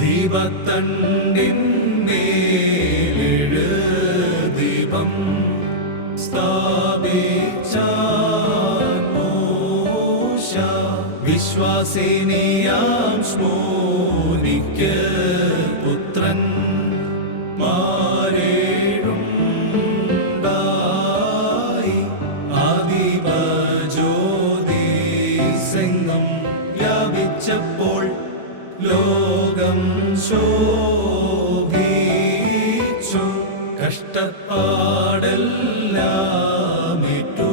ദീപത്തണ്ടിന്മേലെഴു ദീപം സ്ഥാപിച്ചാൻ മോശ വിശ്വാസിനിയാം ശ്മോനിക്ക് പുത്രൻ മാരേഴുണ്ടായി ആദിപജ്യോതിസെങ്ങും വ്യാപിച്ചപ്പോൾ ലോകം ശോഭിച്ചു കഷ്ടപ്പാടെല്ലാമേറ്റു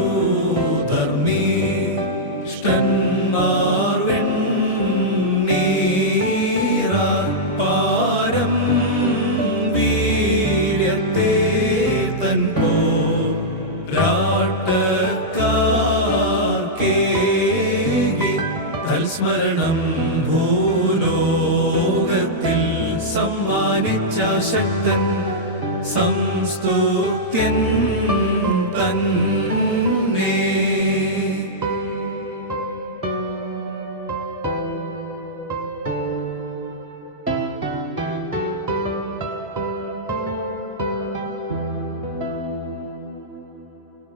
ധർമ്മീഷ്ടന്മാർ വെണ്ണീറാൻ പാരം വീര്യത്തെ തൻ പോരാട്ടക്കാർക്കേകി തൽസ്മരണം ഭൂലോകത്തിൽ സമ്മാനിച്ച ശക്തൻ സംസ്തുത്യൻ തന്നെ.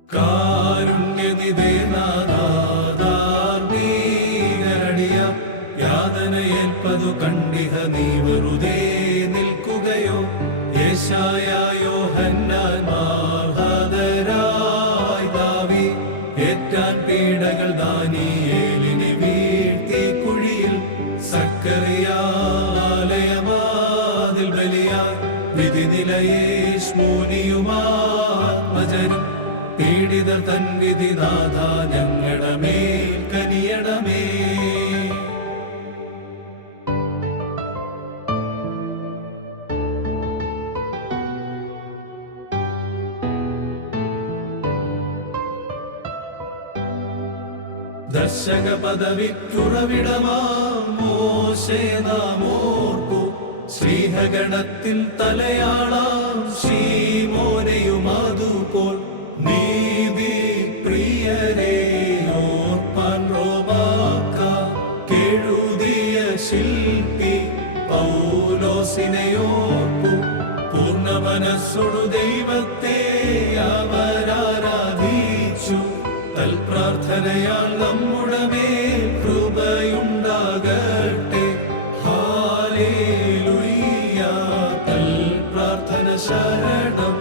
കാരുണ്യനിധേ നാദാർമീകരടിയ യാതനയേൽപ്പതു കണ്ടിഹ നീ വെറുതെ നിൽക്കുകയോ? യോഹന്നാൻ മാർഹതരായി ദാവി ഏറ്റാൻ പീഡകൾ ദാനിയേലിനെ വീഴ്ത്തി കുഴിയിൽ സക്കറിയാലയമാതിൽ ബലിയായി വിധി നിലയേശ്മൂനിയുമാത്മജനും പീഡിതർ തൻ വിധി നാഥ ഞങ്ങളുടെ മേൽ കനിയണമേ. ദർശക പദവിക്കുറവിടമാം മോശെ നാം ഓർക്കൂ. ശ്രീഹഗണത്തിൽ തലയാളാം ശീമോനെയും അതുപോൽ നീതി പ്രിയരെ ഓർപ്പാൻ റോമാക്കെഴുതിയ ശില്പി പൗലോസിനെയോർപ്പു. പൂർണ്ണ മനസ്സോടു ദൈവത്തെ അവരാരാധിച്ചു. തൽപ്രാർത്ഥനയാൽ നമ്മുടെ മേൽ കൃപയുണ്ടാകട്ടെ. ഹല്ലേലൂയ. തൽപ്രാർത്ഥന ശരണം.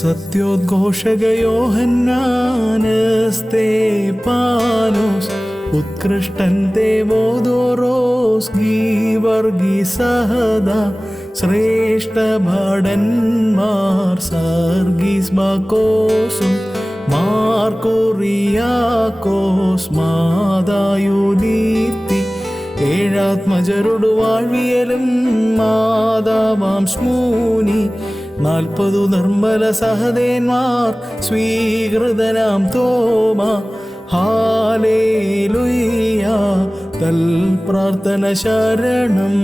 സത്യോദ്ഘോഷക യോഹന്നാന് സ്തെഫാനോസ് ഉത്കൃഷ്ടൻ തേവോദോറോസ് ഗീവർഗീസഹദ ശ്രേഷ്ഠ ഭടന്മാർ സർഗീസ് ബാക്കോസും മാർക്കോറിയാക്കോസ് മാതായുദീത്തി ഏഴാത്മജരോട് വാഴ്വിയലും മാതാവാം സ്മൂനി 40 നിർമ്മല സഹദേന്മാർ സ്വീകൃതനാം തോമ. ഹല്ലേലൂയ. തൽ പ്രാർത്ഥന ശരണം.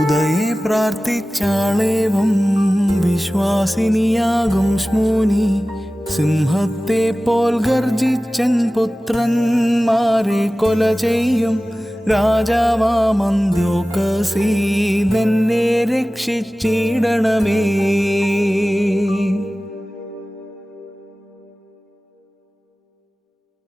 ഉദയെ പ്രാർത്ഥിച്ചാളേവം വിശ്വാസിനിയാകും സ്മൂനി. സിംഹത്തെ പോൽ ഗർജിച്ചൻ പുത്രന്മാരെ കൊല ചെയ്യും രാജാവാമന്ത്യോക്കസീ തന്നെ രക്ഷിച്ചിടണമേ.